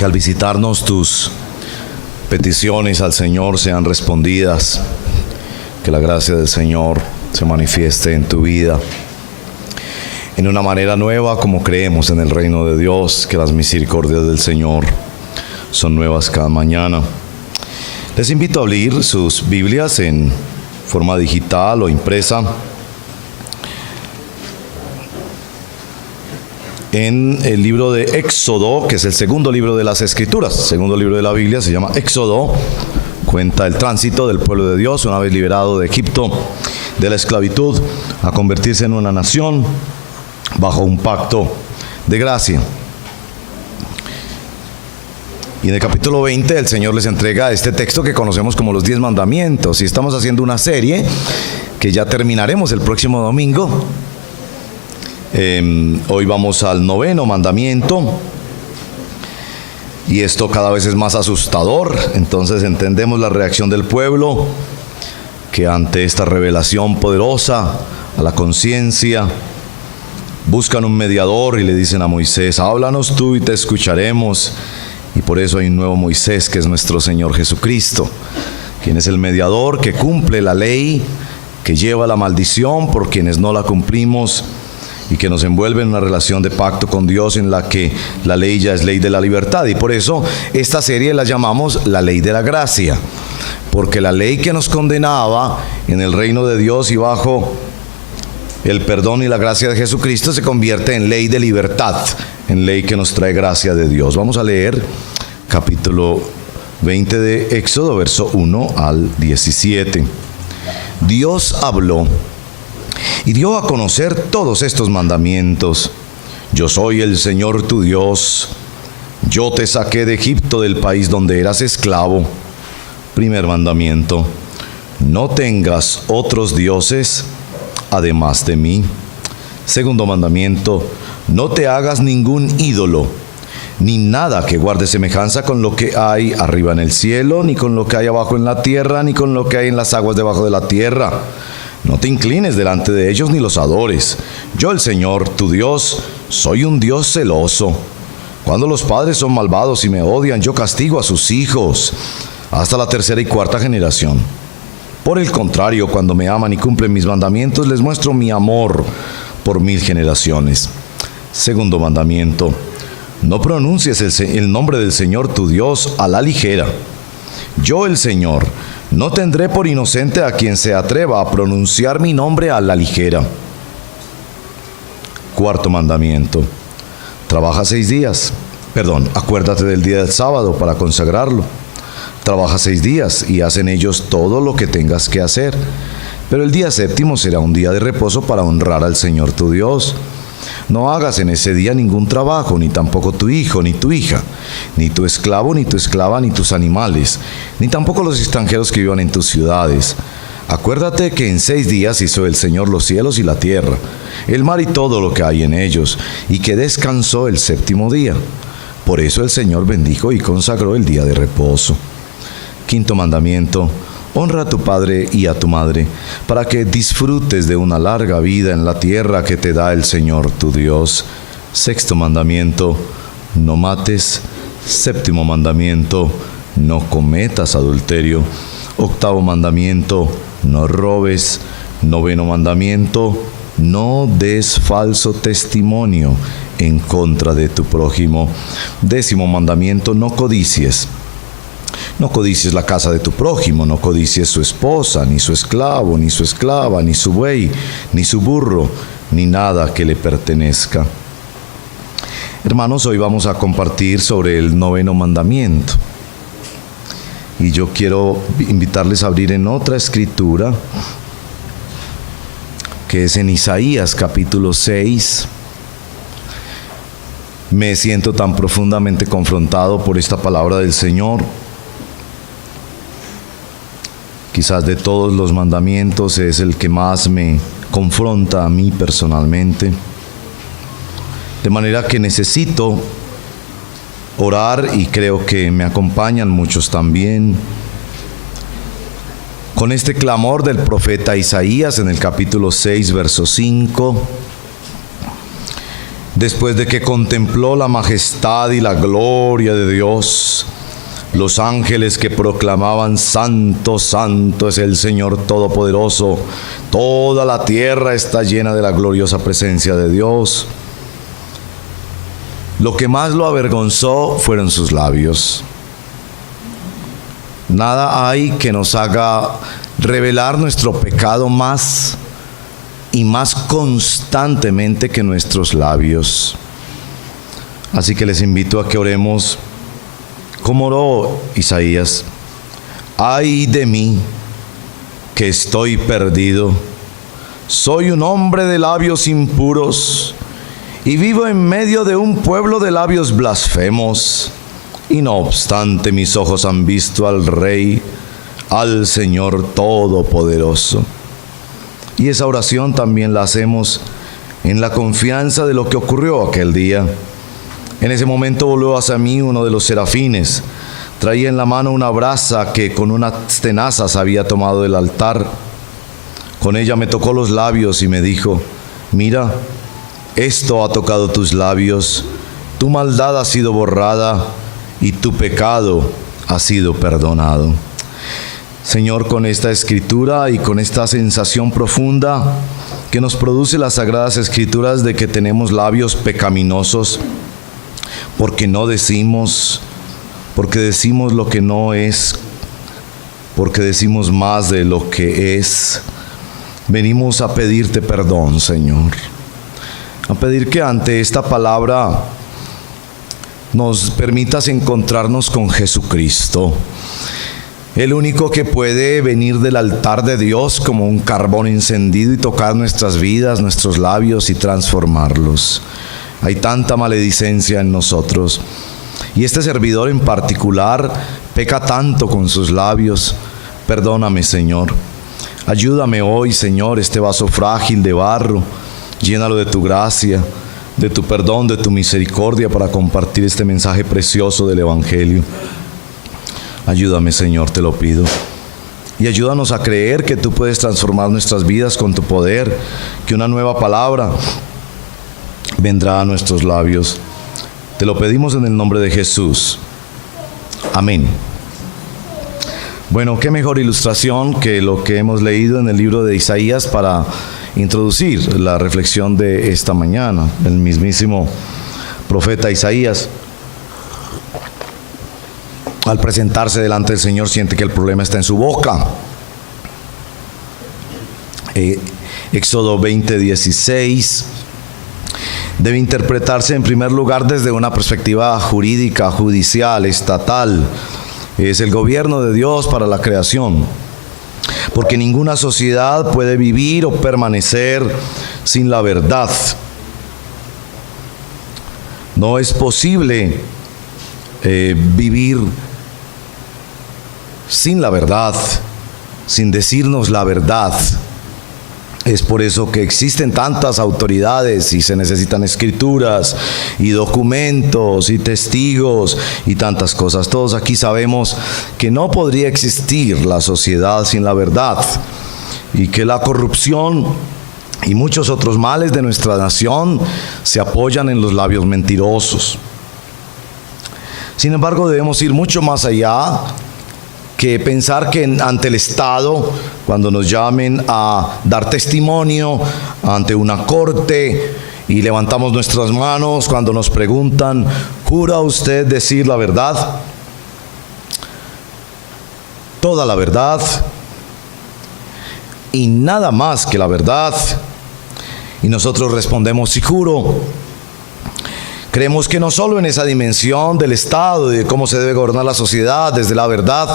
que al visitarnos tus peticiones al Señor sean respondidas, que la gracia del Señor se manifieste en tu vida en una manera nueva, como creemos en el reino de Dios, que las misericordias del Señor son nuevas cada mañana. Les invito a abrir sus Biblias en forma digital o impresa en el libro de Éxodo, que es el segundo libro de las Escrituras. El segundo libro de la Biblia se llama Éxodo. Cuenta el tránsito del pueblo de Dios una vez liberado de Egipto, de la esclavitud, a convertirse en una nación bajo un pacto de gracia. Y en el capítulo 20 el Señor les entrega este texto que conocemos como los 10 mandamientos. Y estamos haciendo una serie que ya terminaremos el próximo domingo. Hoy vamos al 9º mandamiento. Y esto cada vez es más asustador. Entonces entendemos la reacción del pueblo, que ante esta revelación poderosa a la conciencia, buscan un mediador y le dicen a Moisés: háblanos tú y te escucharemos. Y por eso hay un nuevo Moisés, que es nuestro Señor Jesucristo, quien es el mediador que cumple la ley, que lleva la maldición por quienes no la cumplimos, y que nos envuelve en una relación de pacto con Dios en la que la ley ya es ley de la libertad. Y por eso esta serie la llamamos la ley de la gracia, porque la ley que nos condenaba en el reino de Dios y bajo el perdón y la gracia de Jesucristo se convierte en ley de libertad, en ley que nos trae gracia de Dios. Vamos a leer capítulo 20 de Éxodo, verso 1 al 17. Dios habló y dio a conocer todos estos mandamientos. Yo soy el Señor tu Dios. Yo te saqué de Egipto, del país donde eras esclavo. Primer mandamiento: no tengas otros dioses además de mí. Segundo mandamiento: no te hagas ningún ídolo, ni nada que guarde semejanza con lo que hay arriba en el cielo, ni con lo que hay abajo en la tierra, ni con lo que hay en las aguas debajo de la tierra. No te inclines delante de ellos ni los adores. Yo, el Señor, tu Dios, soy un Dios celoso. Cuando los padres son malvados y me odian, yo castigo a sus hijos hasta la 3ª y 4ª generación. Por el contrario, cuando me aman y cumplen mis mandamientos, les muestro mi amor por 1000 generaciones. Segundo mandamiento: no pronuncies el nombre del Señor tu Dios a la ligera. Yo, el Señor, no tendré por inocente a quien se atreva a pronunciar mi nombre a la ligera. Cuarto mandamiento: trabaja 6 días. Acuérdate del día del sábado para consagrarlo. Trabaja 6 días y haz en ellos todo lo que tengas que hacer. Pero el día 7º será un día de reposo para honrar al Señor tu Dios. No hagas en ese día ningún trabajo, ni tampoco tu hijo, ni tu hija, ni tu esclavo, ni tu esclava, ni tus animales, ni tampoco los extranjeros que vivan en tus ciudades. Acuérdate que en 6 días hizo el Señor los cielos y la tierra, el mar y todo lo que hay en ellos, y que descansó el 7º día. Por eso el Señor bendijo y consagró el día de reposo. Quinto mandamiento: honra a tu padre y a tu madre, para que disfrutes de una larga vida en la tierra que te da el Señor tu Dios. Sexto mandamiento: no mates. Séptimo mandamiento: no cometas adulterio. Octavo mandamiento: no robes. Noveno mandamiento: no des falso testimonio en contra de tu prójimo. Décimo mandamiento: no codicies. No codicies la casa de tu prójimo, no codicies su esposa, ni su esclavo, ni su esclava, ni su buey, ni su burro, ni nada que le pertenezca. Hermanos, hoy vamos a compartir sobre el 9º mandamiento. Y yo quiero invitarles a abrir en otra escritura, que es en Isaías capítulo 6. Me siento tan profundamente confrontado por esta palabra del Señor. Quizás de todos los mandamientos es el que más me confronta a mí personalmente. De manera que necesito orar, y creo que me acompañan muchos también, con este clamor del profeta Isaías en el capítulo 6, verso 5. después de que contempló la majestad y la gloria de Dios, los ángeles que proclamaban: Santo, santo es el Señor Todopoderoso, toda la tierra está llena de la gloriosa presencia de Dios. Lo que más lo avergonzó fueron sus labios. Nada hay que nos haga revelar nuestro pecado más y más constantemente que nuestros labios. Así que les invito a que oremos como oró Isaías: ay de mí, que estoy perdido. Soy un hombre de labios impuros y vivo en medio de un pueblo de labios blasfemos. Y no obstante, mis ojos han visto al Rey, al Señor Todopoderoso. Y esa oración también la hacemos en la confianza de lo que ocurrió aquel día. En ese momento volvió hacia mí uno de los serafines. Traía en la mano una brasa que con unas tenazas había tomado del altar. Con ella me tocó los labios y me dijo: mira, esto ha tocado tus labios, tu maldad ha sido borrada y tu pecado ha sido perdonado. Señor, con esta escritura y con esta sensación profunda que nos produce las Sagradas Escrituras de que tenemos labios pecaminosos, porque decimos lo que no es, porque decimos más de lo que es, venimos a pedirte perdón, Señor, a pedir que ante esta palabra nos permitas encontrarnos con Jesucristo, el único que puede venir del altar de Dios como un carbón encendido y tocar nuestras vidas, nuestros labios y transformarlos. Hay tanta maledicencia en nosotros, y este servidor en particular peca tanto con sus labios. Perdóname, Señor. Ayúdame hoy, Señor, este vaso frágil de barro, llénalo de tu gracia, de tu perdón, de tu misericordia para compartir este mensaje precioso del Evangelio. Ayúdame, Señor, te lo pido. Y ayúdanos a creer que tú puedes transformar nuestras vidas con tu poder, que una nueva palabra vendrá a nuestros labios. Te lo pedimos en el nombre de Jesús. Amén. Bueno, qué mejor ilustración que lo que hemos leído en el libro de Isaías para introducir la reflexión de esta mañana. El mismísimo profeta Isaías, al presentarse delante del Señor, siente que el problema está en su boca. Éxodo 20:16 debe interpretarse en primer lugar desde una perspectiva jurídica, judicial, estatal. Es el gobierno de Dios para la creación, porque ninguna sociedad puede vivir o permanecer sin la verdad. No es posible vivir sin la verdad, sin decirnos la verdad. Es por eso que existen tantas autoridades y se necesitan escrituras y documentos y testigos y tantas cosas. Todos aquí sabemos que no podría existir la sociedad sin la verdad, y que la corrupción y muchos otros males de nuestra nación se apoyan en los labios mentirosos. Sin embargo, debemos ir mucho más allá que pensar que ante el Estado, cuando nos llamen a dar testimonio ante una corte y levantamos nuestras manos cuando nos preguntan: ¿jura usted decir la verdad? Toda la verdad y nada más que la verdad. Y nosotros respondemos: sí, juro. Creemos que no solo en esa dimensión del Estado y de cómo se debe gobernar la sociedad desde la verdad,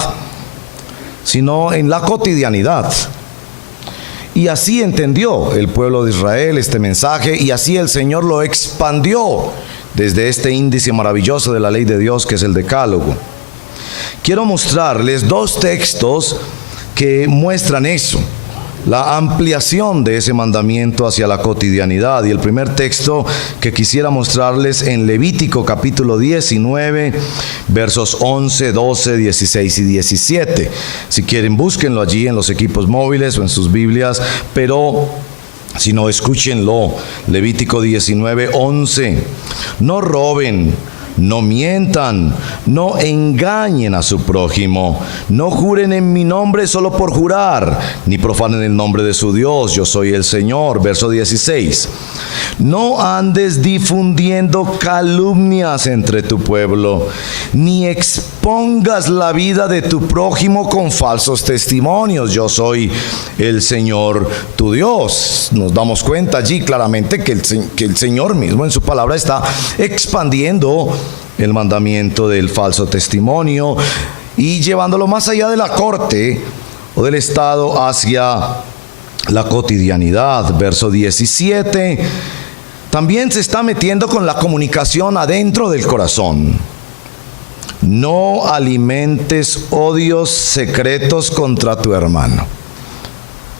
sino en la cotidianidad. Y así entendió el pueblo de Israel este mensaje, y así el Señor lo expandió desde este índice maravilloso de la ley de Dios que es el Decálogo. Quiero mostrarles dos textos que muestran eso, la ampliación de ese mandamiento hacia la cotidianidad. Y el primer texto que quisiera mostrarles en Levítico capítulo 19, versos 11, 12, 16 y 17. Si quieren, búsquenlo allí en los equipos móviles o en sus Biblias, pero sino escúchenlo. Levítico 19:11. No roben, no mientan, no engañen a su prójimo, no juren en mi nombre solo por jurar, ni profanen el nombre de su Dios, yo soy el Señor. Verso 16. No andes difundiendo calumnias entre tu pueblo, ni expongas la vida de tu prójimo con falsos testimonios, yo soy el Señor tu Dios. Nos damos cuenta allí claramente que el Señor mismo en su palabra está expandiendo el mandamiento del falso testimonio y llevándolo más allá de la corte o del estado hacia la cotidianidad. Verso 17. También se está metiendo con la comunicación adentro del corazón. No alimentes odios secretos contra tu hermano.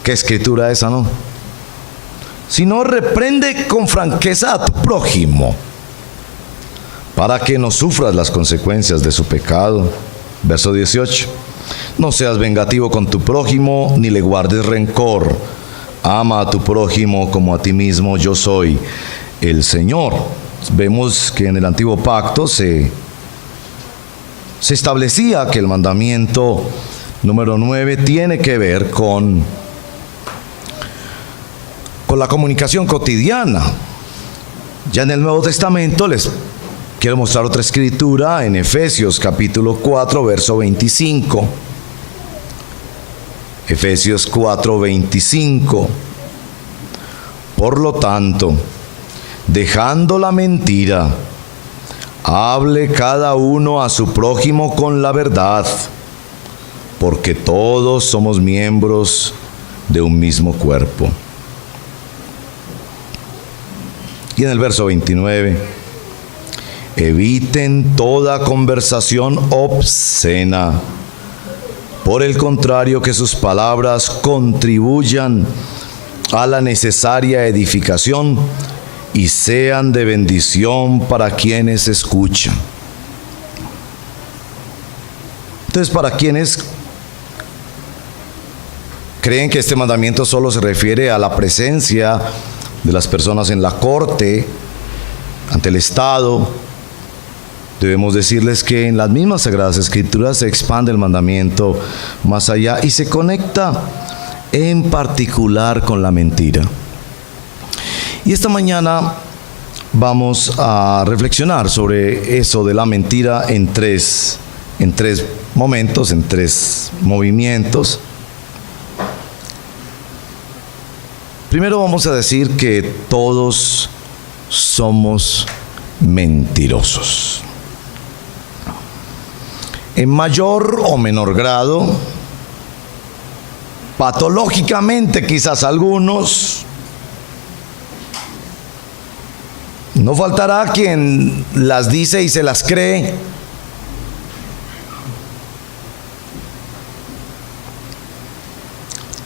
¿Qué escritura esa, no? Sino reprende con franqueza a tu prójimo, para que no sufras las consecuencias de su pecado. Verso 18. No seas vengativo con tu prójimo, ni le guardes rencor. Ama a tu prójimo como a ti mismo, yo soy el Señor. Vemos que en el antiguo pacto se establecía que el mandamiento número 9 tiene que ver con la comunicación cotidiana. Ya en el Nuevo Testamento les quiero mostrar otra escritura en Efesios capítulo 4, verso 25. Efesios 4, 25. Por lo tanto, dejando la mentira, hable cada uno a su prójimo con la verdad, porque todos somos miembros de un mismo cuerpo. Y en el verso 29, eviten toda conversación obscena. Por el contrario, que sus palabras contribuyan a la necesaria edificación y sean de bendición para quienes escuchan. Entonces, para quienes creen que este mandamiento solo se refiere a la presencia de las personas en la corte, ante el Estado, debemos decirles que en las mismas Sagradas Escrituras se expande el mandamiento más allá y se conecta en particular con la mentira. Y esta mañana vamos a reflexionar sobre eso de la mentira en tres momentos, en tres movimientos. Primero vamos a decir que todos somos mentirosos. En mayor o menor grado, patológicamente quizás algunos. No faltará quien las dice y se las cree.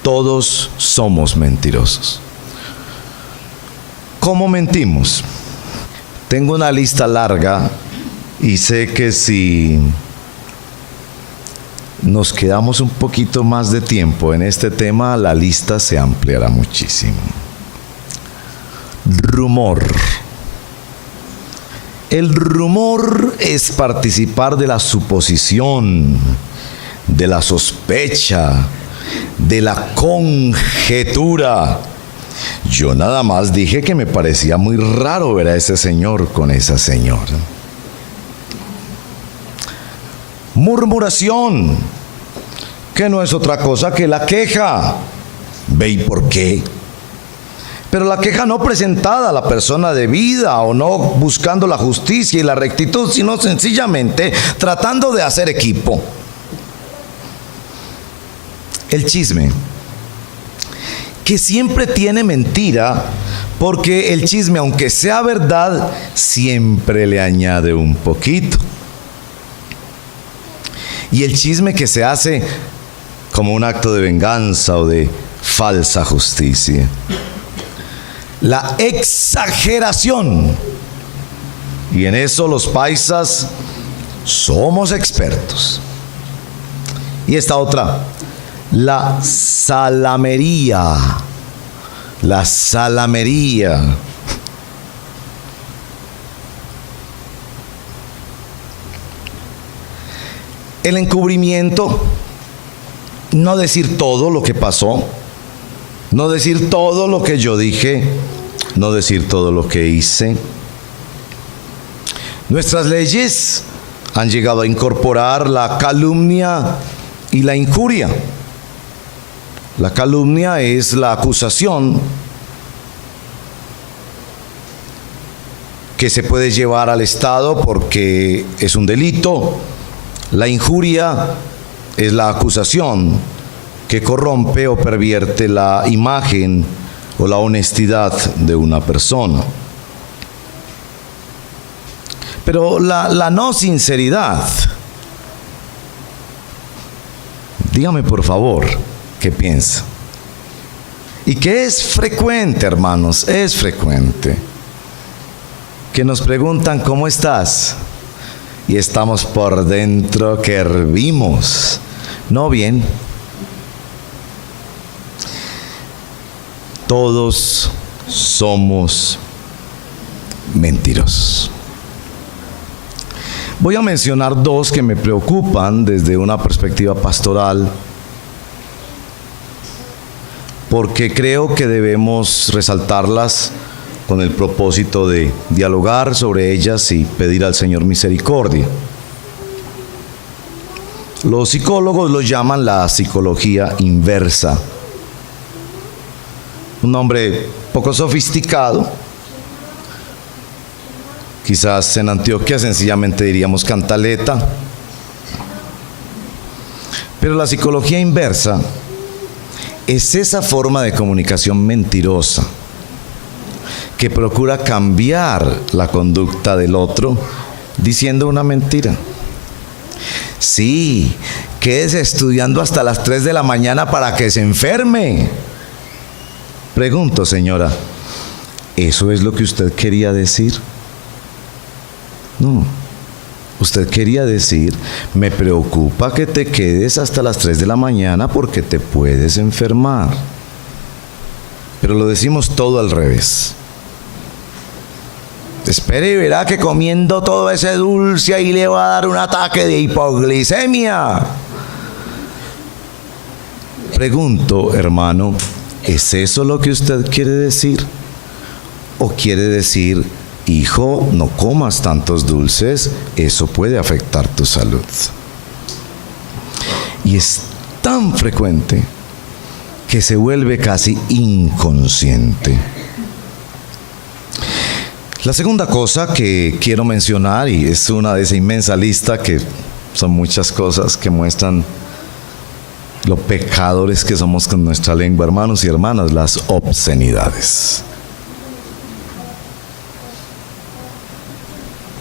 Todos somos mentirosos. ¿Cómo mentimos? Tengo una lista larga y sé que si nos quedamos un poquito más de tiempo en este tema, la lista se ampliará muchísimo. Rumor. El rumor es participar de la suposición, de la sospecha, de la conjetura. Yo nada más dije que me parecía muy raro ver a ese señor con esa señora. Murmuración, que no es otra cosa que la queja. ¿Ve y por qué? Pero la queja no presentada a la persona debida o no buscando la justicia y la rectitud, sino sencillamente tratando de hacer equipo. El chisme, que siempre tiene mentira, porque el chisme, aunque sea verdad, siempre le añade un poquito. Y el chisme que se hace como un acto de venganza o de falsa justicia. La exageración, y en eso los paisas somos expertos. Y esta otra, la salamería, la salamería. El encubrimiento, no decir todo lo que pasó, no decir todo lo que yo dije, no decir todo lo que hice. Nuestras leyes han llegado a incorporar la calumnia y la injuria. La calumnia es la acusación que se puede llevar al Estado porque es un delito. La injuria es la acusación que corrompe o pervierte la imagen o la honestidad de una persona. Pero la no sinceridad, dígame por favor, ¿qué piensa? Y que es frecuente, hermanos, es frecuente, que nos preguntan ¿cómo estás? Y estamos por dentro que hervimos, no bien. Todos somos mentirosos. Voy a mencionar dos que me preocupan desde una perspectiva pastoral, porque creo que debemos resaltarlas con el propósito de dialogar sobre ellas y pedir al Señor misericordia. Los psicólogos lo llaman la psicología inversa. Un nombre poco sofisticado. Quizás en Antioquia sencillamente diríamos cantaleta. Pero la psicología inversa es esa forma de comunicación mentirosa que procura cambiar la conducta del otro diciendo una mentira. Sí, quédese estudiando hasta las 3 de la mañana para que se enferme. Pregunto, señora, ¿eso es lo que usted quería decir? No. Usted quería decir, me preocupa que te quedes hasta las 3 de la mañana porque te puedes enfermar. Pero lo decimos todo al revés. Espere y verá que comiendo todo ese dulce ahí le va a dar un ataque de hipoglicemia. Pregunto, hermano, ¿es eso lo que usted quiere decir? ¿O quiere decir, hijo, no comas tantos dulces, eso puede afectar tu salud? Y es tan frecuente que se vuelve casi inconsciente. La segunda cosa que quiero mencionar, y es una de esa inmensa lista que son muchas cosas que muestran lo pecadores que somos con nuestra lengua, hermanos y hermanas, las obscenidades.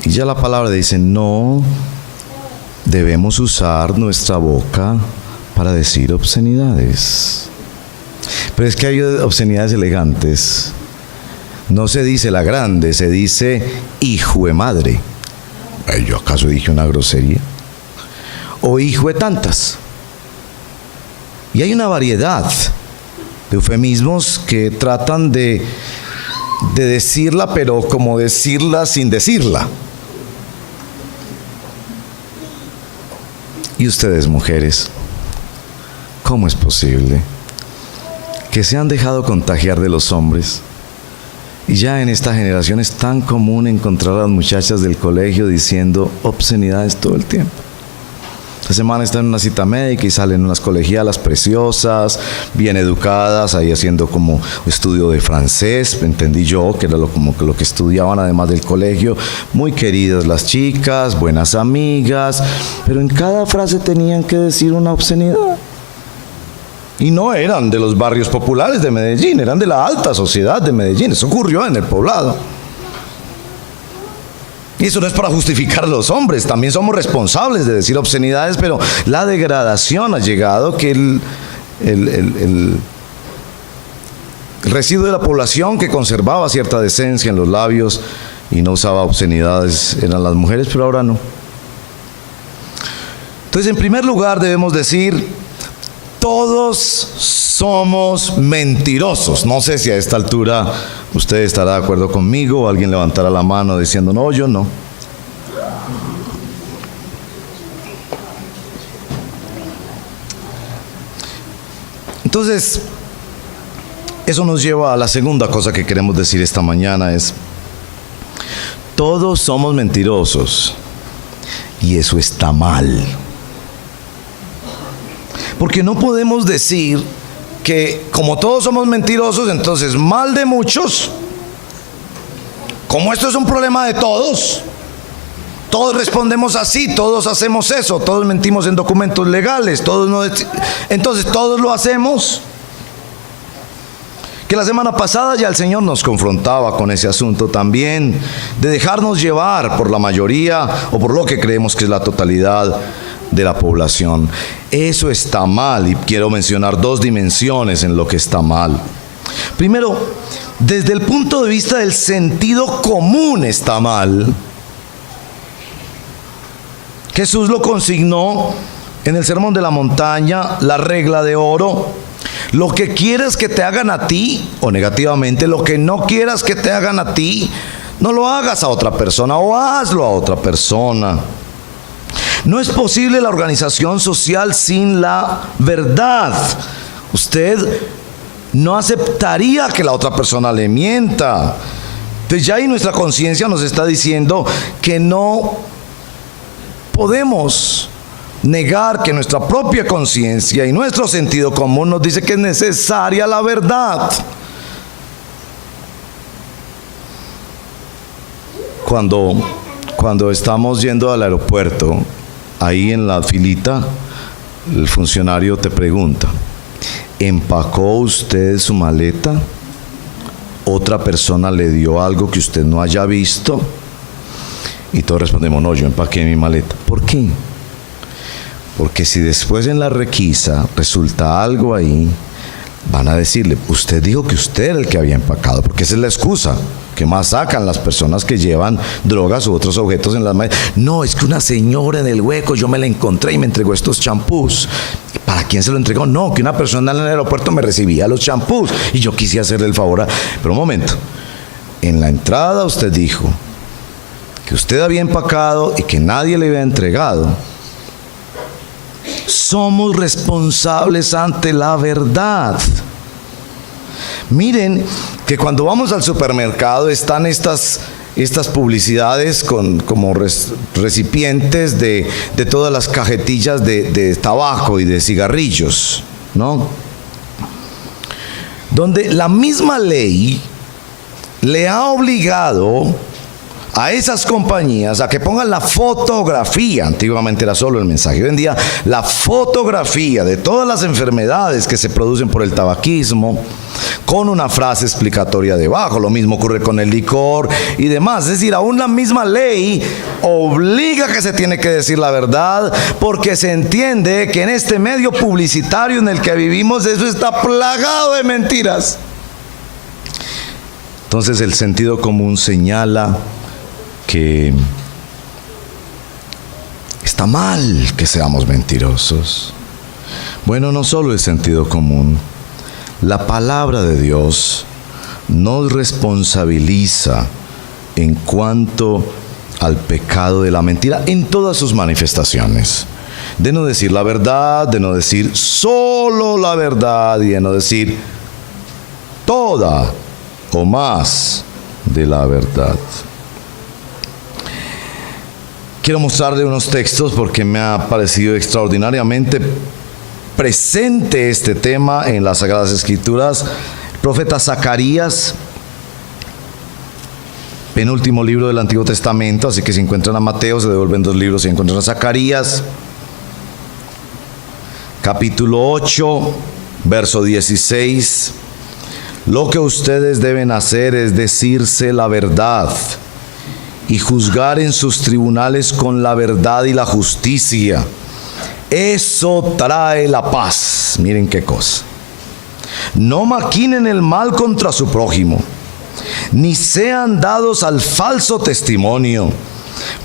Y ya la palabra dice, no debemos usar nuestra boca para decir obscenidades. Pero es que hay obscenidades elegantes. No se dice la grande, se dice hijo de madre. ¿Yo acaso dije una grosería? O hijo de tantas. Y hay una variedad de eufemismos que tratan de decirla, pero como decirla sin decirla. Y ustedes, mujeres, ¿cómo es posible que se han dejado contagiar de los hombres? Y ya en esta generación es tan común encontrar a las muchachas del colegio diciendo obscenidades todo el tiempo. Esta semana está en una cita médica y salen unas colegialas preciosas, bien educadas, ahí haciendo como estudio de francés, entendí yo, que era como lo que estudiaban además del colegio. Muy queridas las chicas, buenas amigas, pero en cada frase tenían que decir una obscenidad. Y no eran de los barrios populares de Medellín, eran de la alta sociedad de Medellín. Eso ocurrió en el poblado. Y eso no es para justificar a los hombres, también somos responsables de decir obscenidades, pero la degradación ha llegado que el residuo de la población que conservaba cierta decencia en los labios y no usaba obscenidades eran las mujeres, pero ahora no. Entonces, en primer lugar debemos decir, Todos somos mentirosos. No sé si a esta altura usted estará de acuerdo conmigo o alguien levantará la mano diciendo, no, yo no. Entonces, eso nos lleva a la segunda cosa que queremos decir esta mañana es, todos somos mentirosos y eso está mal. Porque no podemos decir que como todos somos mentirosos, entonces mal de muchos, como esto es un problema de todos, todos respondemos así, todos hacemos eso, todos mentimos en documentos legales, entonces todos lo hacemos. Que la semana pasada ya el Señor nos confrontaba con ese asunto también, de dejarnos llevar por la mayoría o por lo que creemos que es la totalidad de la población. Eso está mal y quiero mencionar dos dimensiones en lo que está mal. Primero, desde el punto de vista del sentido común está mal. Jesús lo consignó en el Sermón de la Montaña, la regla de oro. Lo que quieras que te hagan a ti, o negativamente, lo que no quieras que te hagan a ti, no lo hagas a otra persona o hazlo a otra persona. No es posible la organización social sin la verdad. Usted no aceptaría que la otra persona le mienta. Entonces ya ahí nuestra conciencia nos está diciendo que no podemos negar que nuestra propia conciencia y nuestro sentido común nos dice que es necesaria la verdad. Cuando estamos yendo al aeropuerto, ahí en la filita, el funcionario te pregunta, ¿empacó usted su maleta? ¿Otra persona le dio algo que usted no haya visto? Y todos respondemos, no, yo empaqué mi maleta. ¿Por qué? Porque si después en la requisa resulta algo ahí, van a decirle, usted dijo que usted era el que había empacado, porque esa es la excusa que más sacan las personas que llevan drogas u otros objetos en las maletas. No, es que una señora en el hueco, yo me la encontré y me entregó estos champús. ¿Para quién se lo entregó? No, que una persona en el aeropuerto me recibía los champús y yo quise hacerle el favor. Pero un momento, en la entrada usted dijo que usted había empacado y que nadie le había entregado. Somos responsables ante la verdad. Miren que cuando vamos al supermercado están estas publicidades como recipientes de todas las cajetillas de tabaco y de cigarrillos, ¿no? Donde la misma ley le ha obligado a esas compañías a que pongan la fotografía. Antiguamente era solo el mensaje, hoy en día la fotografía de todas las enfermedades que se producen por el tabaquismo con una frase explicatoria debajo. Lo mismo ocurre con el licor y demás. Es decir, aún la misma ley obliga que se tiene que decir la verdad, porque se entiende que en este medio publicitario en el que vivimos eso está plagado de mentiras. Entonces el sentido común señala que está mal que seamos mentirosos. Bueno, no solo el sentido común, la palabra de Dios nos responsabiliza en cuanto al pecado de la mentira en todas sus manifestaciones. De no decir la verdad, de no decir solo la verdad y de no decir toda o más de la verdad. Quiero mostrarle unos textos porque me ha parecido extraordinariamente presente este tema en las Sagradas Escrituras. El profeta Zacarías, penúltimo libro del Antiguo Testamento, así que si encuentran a Mateo se devuelven 2 libros, si encuentran a Zacarías, capítulo 8, verso 16. Lo que ustedes deben hacer es decirse la verdad y juzgar en sus tribunales con la verdad y la justicia. Eso trae la paz. Miren qué cosa. No maquinen el mal contra su prójimo, ni sean dados al falso testimonio,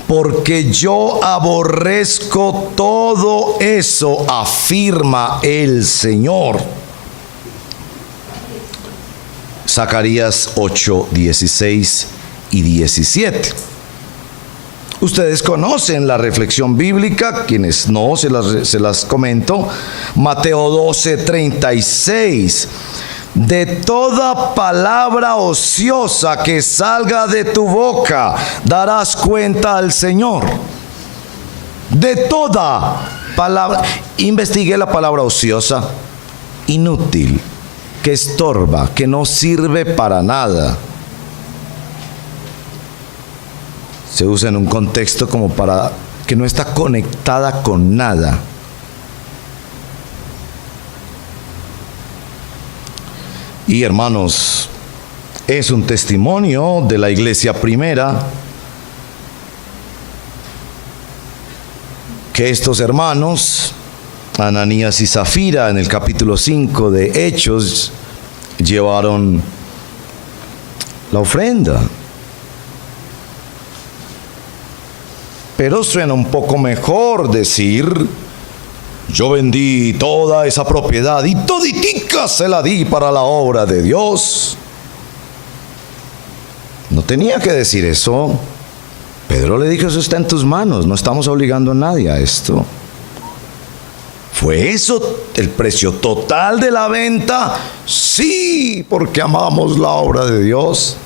porque yo aborrezco todo eso, afirma el Señor. Zacarías 8, 16 y 17. Ustedes conocen la reflexión bíblica, quienes no, se las comento. Mateo 12, 36. De toda palabra ociosa que salga de tu boca, darás cuenta al Señor. De toda palabra. Investigué la palabra ociosa. Inútil, que estorba, que no sirve para nada. Se usa en un contexto como para que no está conectada con nada. Y hermanos, es un testimonio de la iglesia primera que estos hermanos, Ananías y Zafira, en el capítulo 5 de Hechos, llevaron la ofrenda. Pero suena un poco mejor decir: yo vendí toda esa propiedad y toditica se la di para la obra de Dios. No tenía que decir eso. Pedro le dijo: eso está en tus manos, no estamos obligando a nadie a esto. ¿Fue eso el precio total de la venta? Sí, porque amamos la obra de Dios.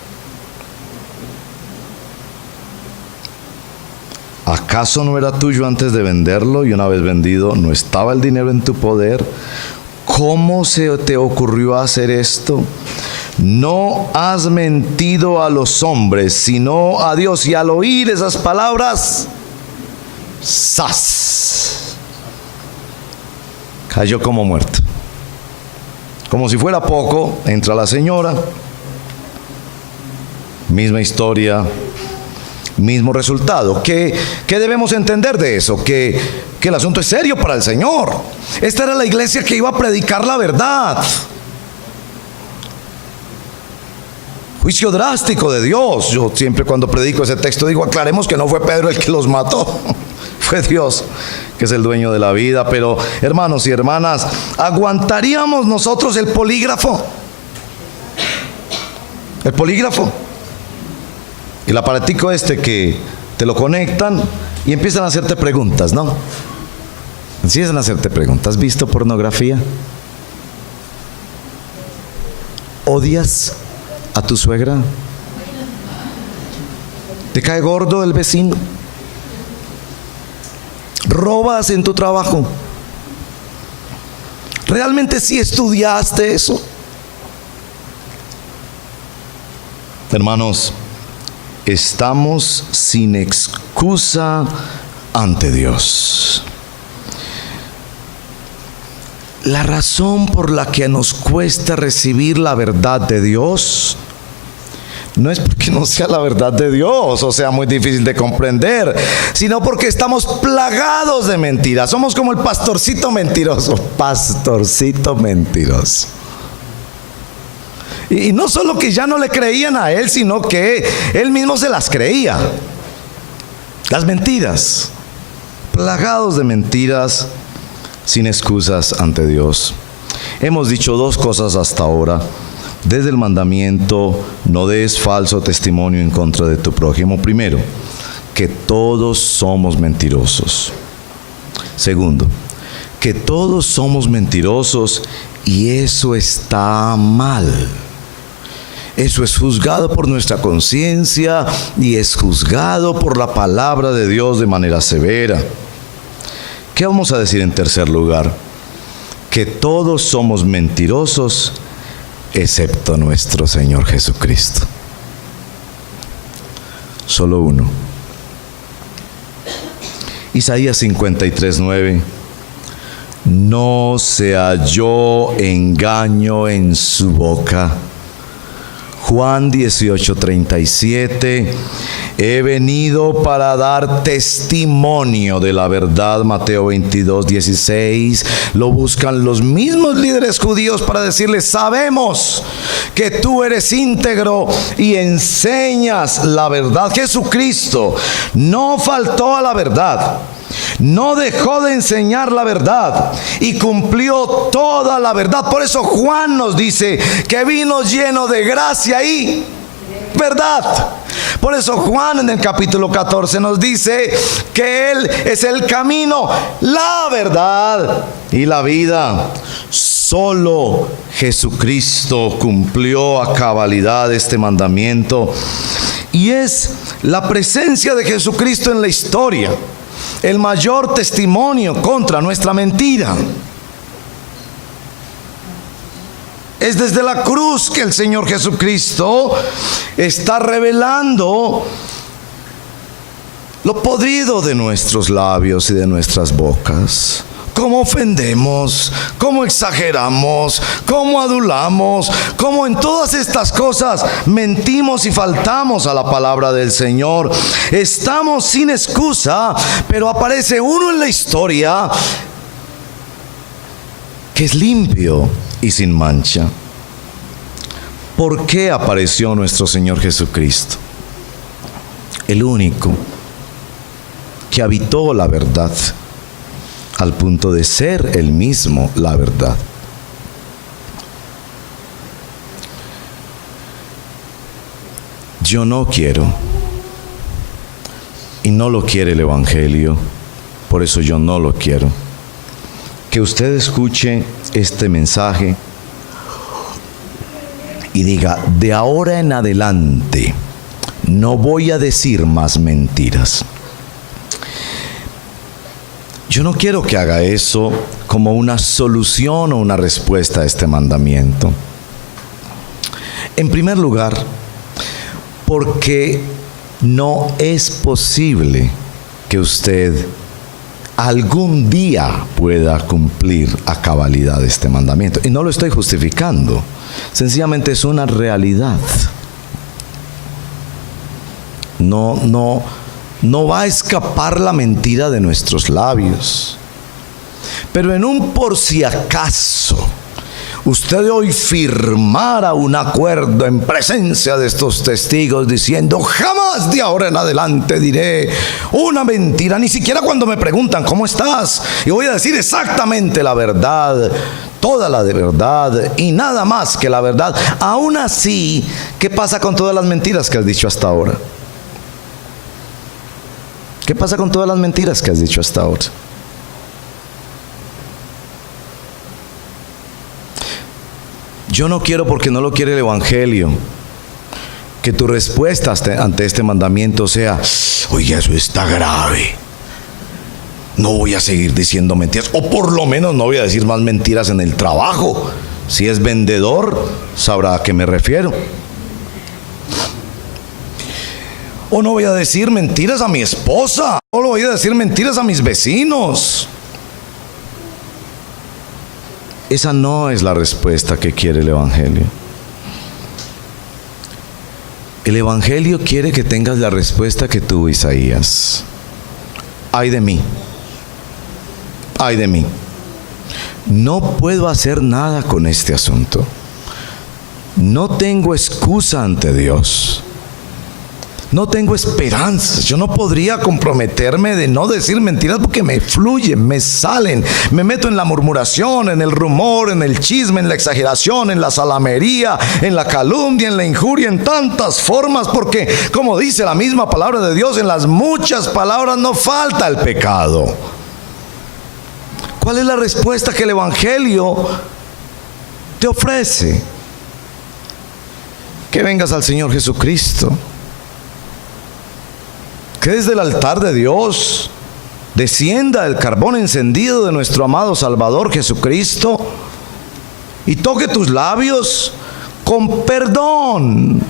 ¿Acaso no era tuyo antes de venderlo y una vez vendido no estaba el dinero en tu poder? ¿Cómo se te ocurrió hacer esto? No has mentido a los hombres, sino a Dios. Y al oír esas palabras, ¡zas!, cayó como muerto. Como si fuera poco, entra la señora. Misma historia, mismo resultado. ¿Qué debemos entender de eso? Que el asunto es serio para el Señor. Esta era la iglesia que iba a predicar la verdad. Juicio drástico de Dios. Yo siempre cuando predico ese texto digo: aclaremos que no fue Pedro el que los mató. Fue Dios, que es el dueño de la vida. Pero hermanos y hermanas, ¿aguantaríamos nosotros el polígrafo? El polígrafo. El aparatico que te lo conectan y empiezan a hacerte preguntas, ¿no? Empiezan a hacerte preguntas. ¿Has visto pornografía? ¿Odias a tu suegra? ¿Te cae gordo el vecino? ¿Robas en tu trabajo? ¿Realmente sí estudiaste eso? Hermanos, estamos sin excusa ante Dios. La razón por la que nos cuesta recibir la verdad de Dios no es porque no sea la verdad de Dios o sea muy difícil de comprender, sino porque estamos plagados de mentiras. Somos como el pastorcito mentiroso. Pastorcito mentiroso. Y no solo que ya no le creían a él, sino que él mismo se las creía. Las mentiras. Plagados de mentiras, sin excusas ante Dios. Hemos dicho dos cosas hasta ahora. Desde el mandamiento: no des falso testimonio en contra de tu prójimo. Primero, que todos somos mentirosos. Segundo, que todos somos mentirosos y eso está mal. Eso es juzgado por nuestra conciencia y es juzgado por la palabra de Dios de manera severa. ¿Qué vamos a decir en tercer lugar? Que todos somos mentirosos excepto nuestro Señor Jesucristo. Solo uno. Isaías 53:9. No se halló engaño en su boca. Juan 18:37, he venido para dar testimonio de la verdad. Mateo 22:16, lo buscan los mismos líderes judíos para decirles: sabemos que tú eres íntegro y enseñas la verdad. Jesucristo no faltó a la verdad, no dejó de enseñar la verdad y cumplió toda la verdad. Por eso Juan nos dice que vino lleno de gracia y verdad. Por eso Juan en el capítulo 14 nos dice que Él es el camino, la verdad y la vida. Solo Jesucristo cumplió a cabalidad este mandamiento, y es la presencia de Jesucristo en la historia el mayor testimonio contra nuestra mentira. Es desde la cruz que el Señor Jesucristo está revelando lo podrido de nuestros labios y de nuestras bocas. Cómo ofendemos, cómo exageramos, cómo adulamos, cómo en todas estas cosas mentimos y faltamos a la palabra del Señor. Estamos sin excusa, pero aparece uno en la historia que es limpio y sin mancha. ¿Por qué apareció nuestro Señor Jesucristo? El único que habitó la verdad al punto de ser él mismo la verdad. Yo no quiero, y no lo quiere el Evangelio, por eso yo no lo quiero, que usted escuche este mensaje y diga: de ahora en adelante no voy a decir más mentiras. Yo no quiero que haga eso como una solución o una respuesta a este mandamiento. En primer lugar, porque no es posible que usted algún día pueda cumplir a cabalidad este mandamiento. Y no lo estoy justificando, sencillamente es una realidad. No va a escapar la mentira de nuestros labios. Pero en un por si acaso usted hoy firmara un acuerdo en presencia de estos testigos diciendo: jamás de ahora en adelante diré una mentira, ni siquiera cuando me preguntan ¿cómo estás? Y voy a decir exactamente la verdad, toda la de verdad y nada más que la verdad. Aún así, ¿qué pasa con todas las mentiras que has dicho hasta ahora? ¿Qué pasa con todas las mentiras que has dicho hasta ahora? Yo no quiero, porque no lo quiere el Evangelio, que tu respuesta ante este mandamiento sea: oye, eso está grave, no voy a seguir diciendo mentiras, o por lo menos no voy a decir más mentiras en el trabajo. Si es vendedor, sabrá a qué me refiero. O no voy a decir mentiras a mi esposa, o no voy a decir mentiras a mis vecinos. Esa no es la respuesta que quiere el Evangelio. El Evangelio quiere que tengas la respuesta que tuvo Isaías: ay de mí, ay de mí, no puedo hacer nada con este asunto, no tengo excusa ante Dios. No tengo esperanzas. Yo no podría comprometerme de no decir mentiras porque me fluyen, me salen. Me meto en la murmuración, en el rumor, en el chisme, en la exageración, en la salamería, en la calumnia, en la injuria, en tantas formas, porque, como dice la misma palabra de Dios, en las muchas palabras no falta el pecado. ¿Cuál es la respuesta que el Evangelio te ofrece? Que vengas al Señor Jesucristo, que desde el altar de Dios descienda el carbón encendido de nuestro amado Salvador Jesucristo y toque tus labios con perdón,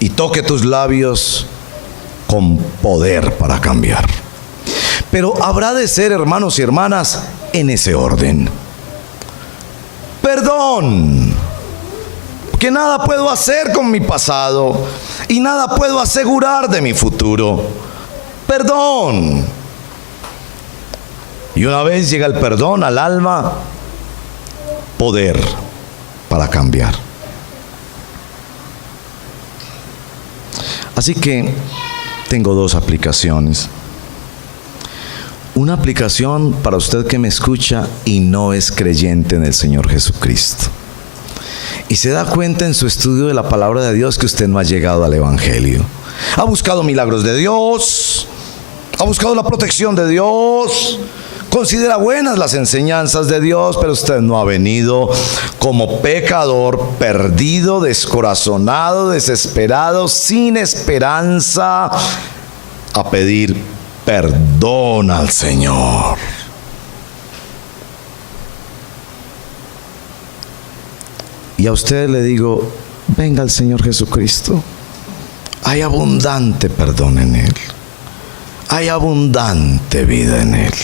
y toque tus labios con poder para cambiar. Pero habrá de ser, hermanos y hermanas, en ese orden. perdón. Porque nada puedo hacer con mi pasado y nada puedo asegurar de mi futuro. Perdón. Y una vez llega el perdón al alma, poder para cambiar. Así que tengo dos aplicaciones. Una aplicación para usted que me escucha y no es creyente en el Señor Jesucristo. Y se da cuenta en su estudio de la palabra de Dios que usted no ha llegado al Evangelio. Ha buscado milagros de Dios, ha buscado la protección de Dios, considera buenas las enseñanzas de Dios, pero usted no ha venido como pecador, perdido, descorazonado, desesperado, sin esperanza, a pedir perdón al Señor. Y a usted le digo, venga al Señor Jesucristo. Hay abundante perdón en Él. Hay abundante vida en Él.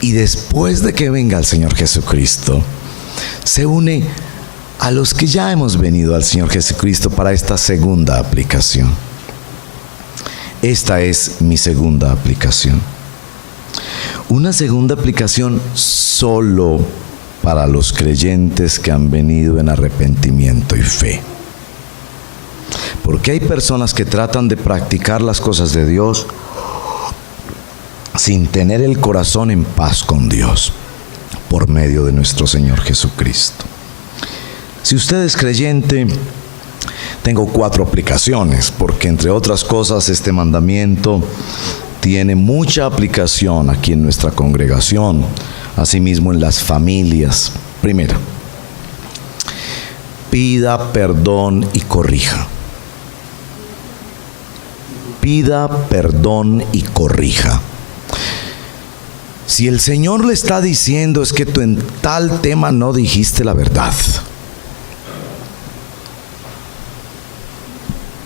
Y después de que venga el Señor Jesucristo, se une a los que ya hemos venido al Señor Jesucristo para esta segunda aplicación. Esta es mi segunda aplicación. Una segunda aplicación solo para los creyentes que han venido en arrepentimiento y fe. Porque hay personas que tratan de practicar las cosas de Dios sin tener el corazón en paz con Dios por medio de nuestro Señor Jesucristo. Si usted es creyente, tengo 4 aplicaciones, porque entre otras cosas este mandamiento tiene mucha aplicación aquí en nuestra congregación, asimismo en las familias. Primero, pida perdón y corrija. Pida perdón y corrija. Si el Señor le está diciendo es que tú en tal tema no dijiste la verdad,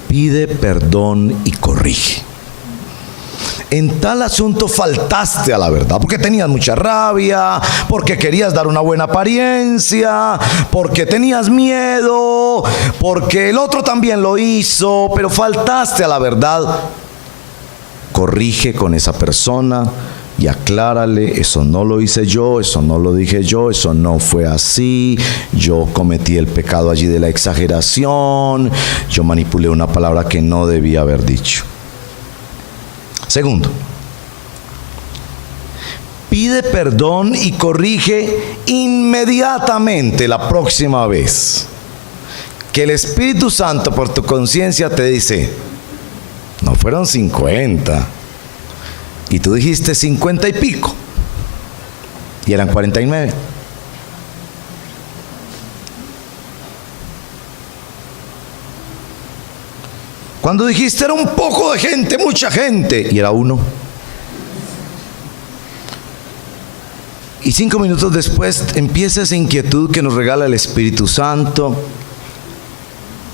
pide perdón y corrige. En tal asunto faltaste a la verdad, porque tenías mucha rabia, porque querías dar una buena apariencia, porque tenías miedo, porque el otro también lo hizo, pero faltaste a la verdad. Corrige con esa persona y aclárale, eso no lo hice yo, eso no lo dije yo, eso no fue así, yo cometí el pecado allí de la exageración, yo manipulé una palabra que no debía haber dicho. Segundo, pide perdón y corrige inmediatamente la próxima vez que el Espíritu Santo por tu conciencia te dice, no fueron 50, y tú dijiste 50 y pico, y eran 49. Cuando dijiste era un poco de gente, mucha gente, y era 1. Y 5 minutos después empieza esa inquietud que nos regala el Espíritu Santo,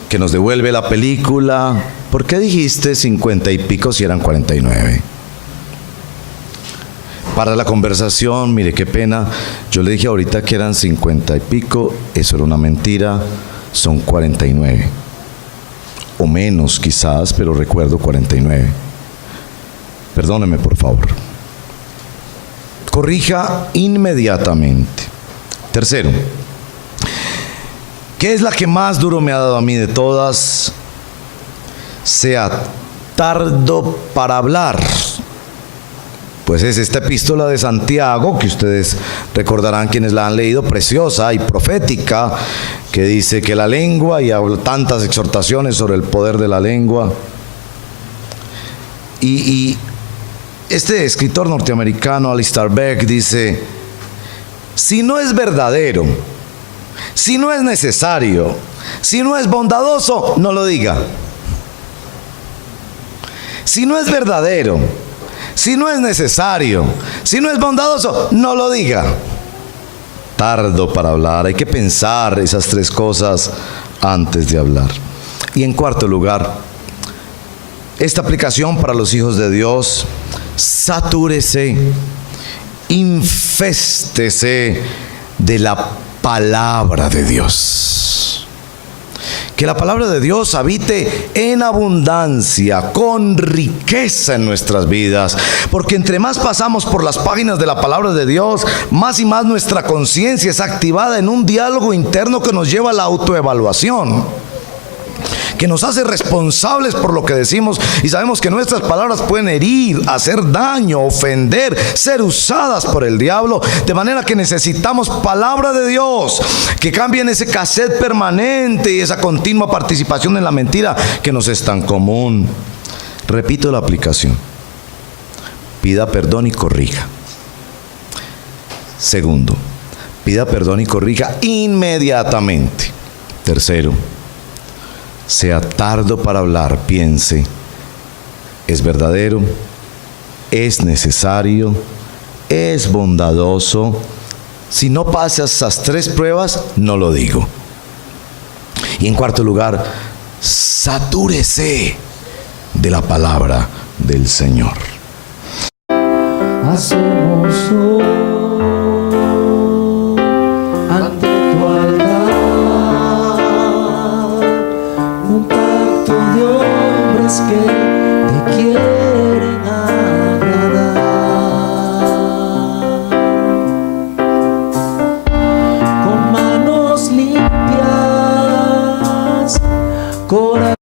que nos devuelve la película. ¿Por qué dijiste 50 y pico si eran 49? Para la conversación, mire qué pena, yo le dije ahorita que eran 50 y pico, eso era una mentira, son 49. O menos quizás, pero recuerdo 49. Perdóneme por favor. Corrija inmediatamente. Tercero, ¿qué es la que más duro me ha dado a mí de todas? Sea tardo para hablar. Pues es esta epístola de Santiago, que ustedes recordarán quienes la han leído, preciosa y profética, que dice que la lengua, y habla tantas exhortaciones sobre el poder de la lengua. Y este escritor norteamericano, Alistair Begg, dice, si no es verdadero, si no es necesario, si no es bondadoso, no lo diga. Si no es verdadero, si no es necesario, si no es bondadoso, no lo diga. Tardo para hablar, hay que pensar esas 3 cosas antes de hablar. Y en cuarto lugar, esta aplicación para los hijos de Dios: satúrese, inféstese de la palabra de Dios. Que la palabra de Dios habite en abundancia, con riqueza en nuestras vidas, porque entre más pasamos por las páginas de la palabra de Dios, más y más nuestra conciencia es activada en un diálogo interno que nos lleva a la autoevaluación, que nos hace responsables por lo que decimos, y sabemos que nuestras palabras pueden herir, hacer daño, ofender, ser usadas por el diablo, de manera que necesitamos palabra de Dios que cambie en ese cassette permanente y esa continua participación en la mentira que nos es tan común. Repito la aplicación: pida perdón y corrija. Segundo, pida perdón y corrija inmediatamente. Tercero, sea tardo para hablar, piense, ¿es verdadero? ¿Es necesario? ¿Es bondadoso? Si no pasa esas 3 pruebas, no lo digo. Y en cuarto lugar, satúrese de la palabra del Señor. Hacemos hoy ante tu altar un pacto de hombres que te quieren agradar, con manos limpias, corazón